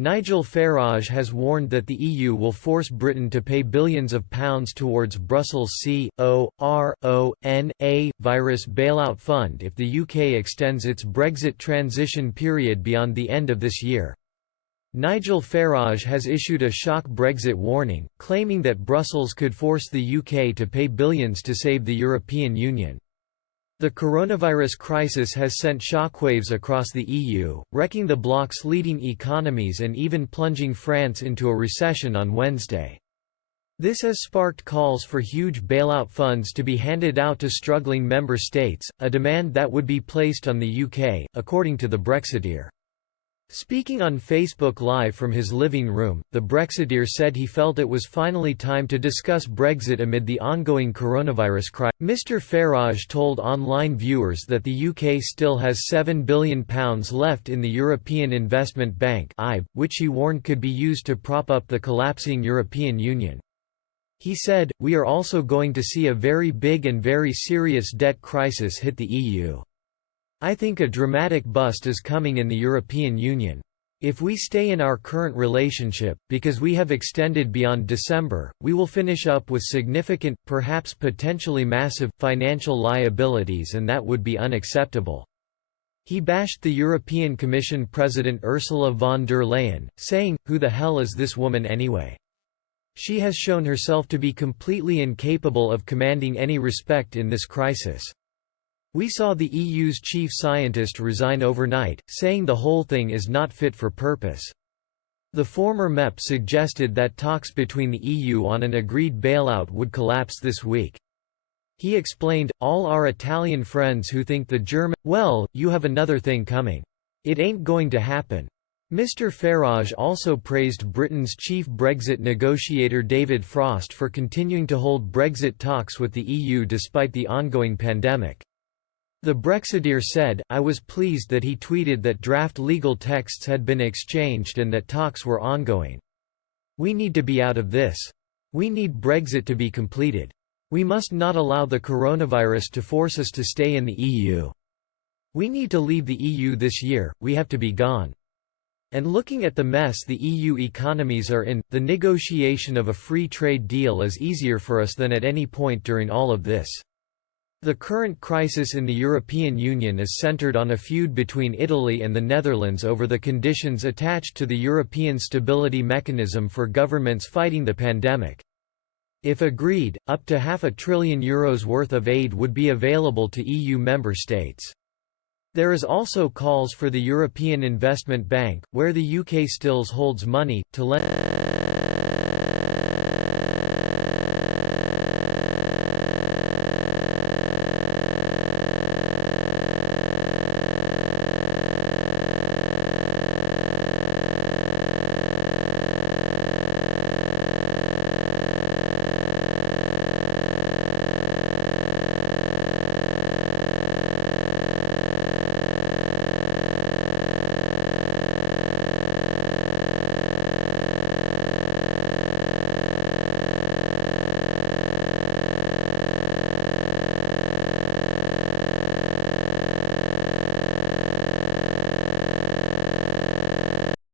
Nigel Farage has warned that the EU will force Britain to pay billions of pounds towards Brussels' virus bailout fund if the UK extends its Brexit transition period beyond the end of this year. Nigel Farage has issued a shock Brexit warning, claiming that Brussels could force the UK to pay billions to save the European Union. The coronavirus crisis has sent shockwaves across the EU, wrecking the bloc's leading economies and even plunging France into a recession on Wednesday. This has sparked calls for huge bailout funds to be handed out to struggling member states, a demand that would be placed on the UK, according to the Brexiteer. Speaking on Facebook Live from his living room, the Brexiteer said he felt it was finally time to discuss Brexit amid the ongoing coronavirus crisis. Mr Farage told online viewers that the UK still has £7 billion left in the European Investment Bank (EIB), which he warned could be used to prop up the collapsing European Union. He said, "We are also going to see a very big and very serious debt crisis hit the EU. I think a dramatic bust is coming in the European Union. If we stay in our current relationship, because we have extended beyond December, we will finish up with significant, perhaps potentially massive, financial liabilities, and that would be unacceptable." He bashed the European Commission President Ursula von der Leyen, saying, "Who the hell is this woman anyway? She has shown herself to be completely incapable of commanding any respect in this crisis. We saw the EU's chief scientist resign overnight, saying the whole thing is not fit for purpose." The former MEP suggested that talks between the EU on an agreed bailout would collapse this week. He explained, "All our Italian friends who think the German, well, you have another thing coming. It ain't going to happen." Mr Farage also praised Britain's chief Brexit negotiator David Frost for continuing to hold Brexit talks with the EU despite the ongoing pandemic. The Brexiteer said, "I was pleased that he tweeted that draft legal texts had been exchanged and that talks were ongoing. We need to be out of this. We need Brexit to be completed. We must not allow the coronavirus to force us to stay in the EU. We need to leave the EU this year, we have to be gone. And looking at the mess the EU economies are in, the negotiation of a free trade deal is easier for us than at any point during all of this. The current crisis in the European Union is centred on a feud between Italy and the Netherlands over the conditions attached to the European Stability Mechanism for governments fighting the pandemic. If agreed, up to €500 billion worth of aid would be available to EU member states. There is also calls for the European Investment Bank, where the UK still holds money, to lend